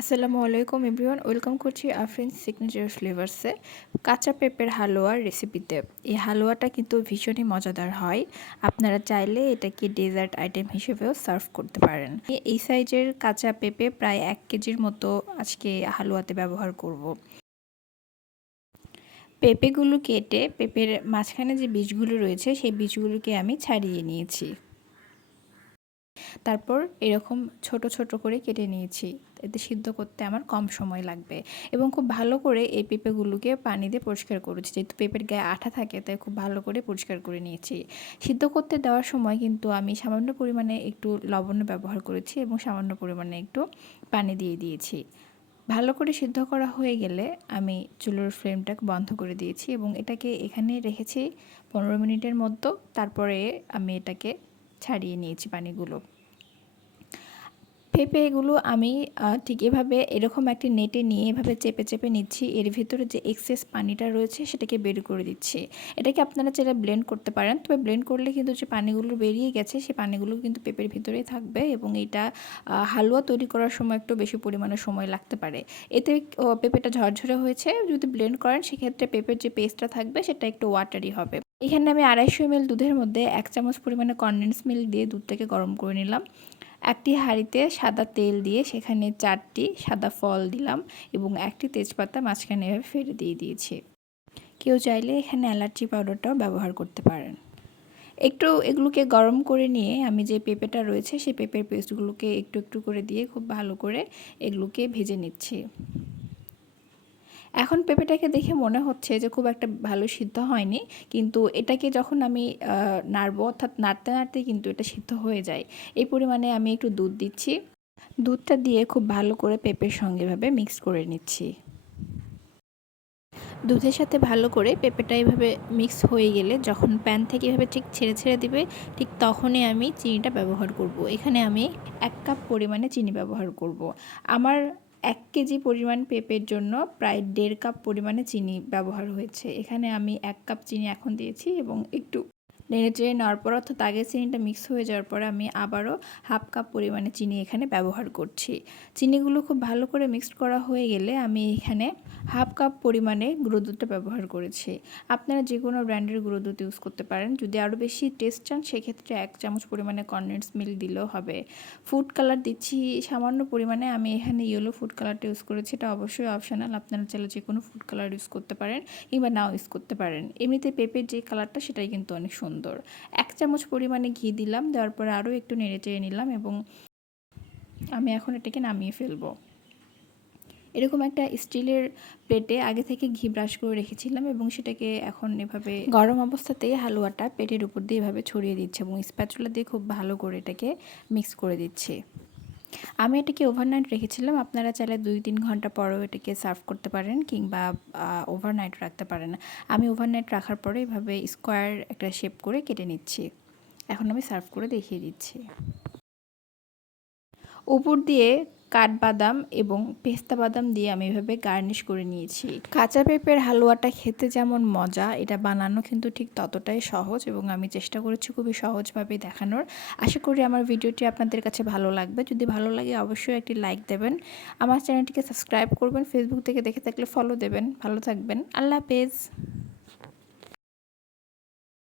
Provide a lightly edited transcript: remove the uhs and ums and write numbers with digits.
আসসালামু আলাইকুম everyone, welcome করছি আফরিন সিগনেচার ফ্লেভার্সে কাঁচা পেঁপের হালুয়ার রেসিপিতে। এই হালুয়াটা কিন্তু ভীষণই মজাদার হয়। আপনারা চাইলে এটাকে ডেজার্ট আইটেম হিসেবেও সার্ভ করতে পারেন। এই সাইজের কাঁচা পেঁপে প্রায় 1 কেজির মতো আজকে হালুয়াতে ব্যবহার করব। পেঁপেগুলো কেটে পেঁপের মাঝখানে যে বীজগুলো রয়েছে সেই বীজগুলোকে আমি ছাড়িয়ে নিয়েছি। তারপর এরকম ছোট ছোট করে কেটে নিয়েছি। এতে সিদ্ধ করতে আমার কম সময় লাগবে এবং খুব ভালো করে এই পেঁপেগুলোকে পানি দিয়ে পরিষ্কার করেছি। যেহেতু পেঁপের গায়ে আঠা থাকে তাই খুব ভালো করে পরিষ্কার করে নিয়েছি। সিদ্ধ করতে দেওয়ার সময় কিন্তু আমি সামান্য পরিমাণে একটু লবণ ব্যবহার করেছি এবং সামান্য পরিমাণে একটু পানি দিয়ে দিয়েছি। ভালো করে সিদ্ধ করা হয়ে গেলে আমি চুলোর ফ্লেমটাকে বন্ধ করে দিয়েছি এবং এটাকে এখানে রেখেছি 15 মিনিটের মতো। তারপরে আমি এটাকে ছাড়িয়ে নিয়েছি পানিগুলো। পেঁপে এগুলো আমি ঠিক এভাবে এরকম একটি নেটে নিয়ে এভাবে চেপে চেপে নিচ্ছি। এর ভিতরে যে এক্সেস পানিটা রয়েছে সেটাকে বের করে দিচ্ছি। এটাকে আপনারা চাইলে ব্লেন্ড করতে পারেন, তবে ব্লেন্ড করলে কিন্তু যে পানিগুলো বেরিয়ে গেছে সেই পানিগুলো কিন্তু পেঁপের ভিতরেই থাকবে এবং এটা হালুয়া তৈরি করার সময় একটু বেশি পরিমাণে সময় লাগতে পারে। এতে পেঁপেটা ঝরঝরে হয়েছে। যদি ব্লেন্ড করেন সেক্ষেত্রে পেঁপের যে পেস্টটা থাকবে সেটা একটু ওয়াটারি হবে। এখানে আমি 250 ml দুধের মধ্যে 1 চামচ পরিমাণে কনডেন্স মিল্ক দিয়ে দুধটাকে গরম করে নিলাম। একটি হাঁড়িতে সাদা তেল দিয়ে সেখানে 4টি সাদা ফল দিলাম এবং একটি তেজপাতা মাঝখানে এভাবে ফেলে দিয়ে দিয়েছি। কেউ চাইলে এখানে এলাচি পাউডারটাও ব্যবহার করতে পারেন। একটু এগুলোকে গরম করে নিয়ে আমি যে পেঁপেটা রয়েছে সেই পেঁপের পেস্টগুলোকে একটু একটু করে দিয়ে খুব ভালো করে এগুলোকে ভেজে নিচ্ছি। এখন পেঁপেটাকে দেখে মনে হচ্ছে যে খুব একটা ভালো সিদ্ধ হয়নি, কিন্তু এটাকে যখন আমি নাড়বো অর্থাৎ নাড়তে নাড়তে কিন্তু এটা সিদ্ধ হয়ে যায়। এই পরিমাণে আমি একটু দুধ দিচ্ছি। দুধটা দিয়ে খুব ভালো করে পেঁপের সঙ্গে এভাবে মিক্স করে নিচ্ছি। দুধের সাথে ভালো করে পেঁপেটা এভাবে মিক্স হয়ে গেলে যখন প্যান থেকে এভাবে ঠিক ছেড়ে ছেড়ে দিবে, ঠিক তখনই আমি চিনিটা ব্যবহার করব। এখানে আমি 1 কাপ পরিমাণে চিনি ব্যবহার করব। আমার 1 কেজি পরিমাণ পেঁপের জন্য প্রায় 1.5 কাপ পরিমাণে চিনি ব্যবহার হয়েছে। এখানে আমি 1 কাপ চিনি এখন দিয়েছি এবং একটু নেড়েচেড়ে নেওয়ার পর অর্থাৎ আগের চিনিটা মিক্স হয়ে যাওয়ার পরে আমি আবারও 1/2 কাপ পরিমাণে চিনি এখানে ব্যবহার করছি। চিনিগুলো খুব ভালো করে মিক্সড করা হয়ে গেলে আমি এখানে 1/2 কাপ পরিমাণে গুঁড়ো দুধটা ব্যবহার করেছি। আপনারা যে কোনো ব্র্যান্ডের গুঁড়ো দুধ ইউজ করতে পারেন। যদি আরও বেশি টেস্ট চান সেক্ষেত্রে 1 চামচ পরিমাণে কনডেন্স মিল্ক দিলেও হবে। ফুড কালার দিচ্ছি সামান্য পরিমাণে, আমি এখানে ইয়েলো ফুড কালারটা ইউজ করেছি। এটা অবশ্যই অপশনাল, আপনারা চাইলে যে কোনো ফুড কালার ইউজ করতে পারেন কিংবা নাও ইউজ করতে পারেন। এমনিতে পেঁপের যে কালারটা সেটাই কিন্তু অনেক সুন্দর। 1 চামচ পরিমাণে ঘি দিলাম, দেওয়ার পরে আরও একটু নেড়েচেড়ে নিলাম এবং আমি এখন এটাকে নামিয়ে ফেলবো। এরকম একটা স্টিলের প্লেটে আগে থেকে ঘি ব্রাশ করে রেখেছিলাম এবং সেটাকে এখন এভাবে গরম অবস্থাতেই হালুয়াটা প্লেটের উপর দিয়ে এভাবে ছড়িয়ে দিচ্ছে এবং স্প্যাচুলা দিয়ে খুব ভালো করে এটাকে মিক্স করে দিচ্ছি। আমি এটাকে ওভারনাইট রেখেছিলাম। আপনারা চাইলে 2-3 ঘন্টা পরেও এটাকে সার্ভ করতে পারেন কিংবা ওভারনাইট রাখতে পারেন। আমি ওভারনাইট রাখার পরে এভাবে স্কোয়ার একটা শেপ করে কেটে নিচ্ছি। এখন আমি সার্ভ করে দেখিয়ে দিচ্ছি। উপর দিয়ে কাঠবাদাম এবং পেস্তা বাদাম দিয়ে আমি এভাবে গার্নিশ করে নিয়েছি। কাঁচা পেঁপের হালুয়াটা খেতে যেমন মজা, এটা বানানো কিন্তু ঠিক ততটাই সহজ এবং আমি চেষ্টা করেছি খুবই সহজভাবে দেখানোর। আশা করি আমার ভিডিওটি আপনাদের কাছে ভালো লাগবে। যদি ভালো লাগে অবশ্যই একটি লাইক দেবেন। আমার চ্যানেলটিকে সাবস্ক্রাইব করবেন। ফেসবুক থেকে দেখে থাকলে ফলো দেবেন। ভালো থাকবেন। আল্লাহ হাফেজ।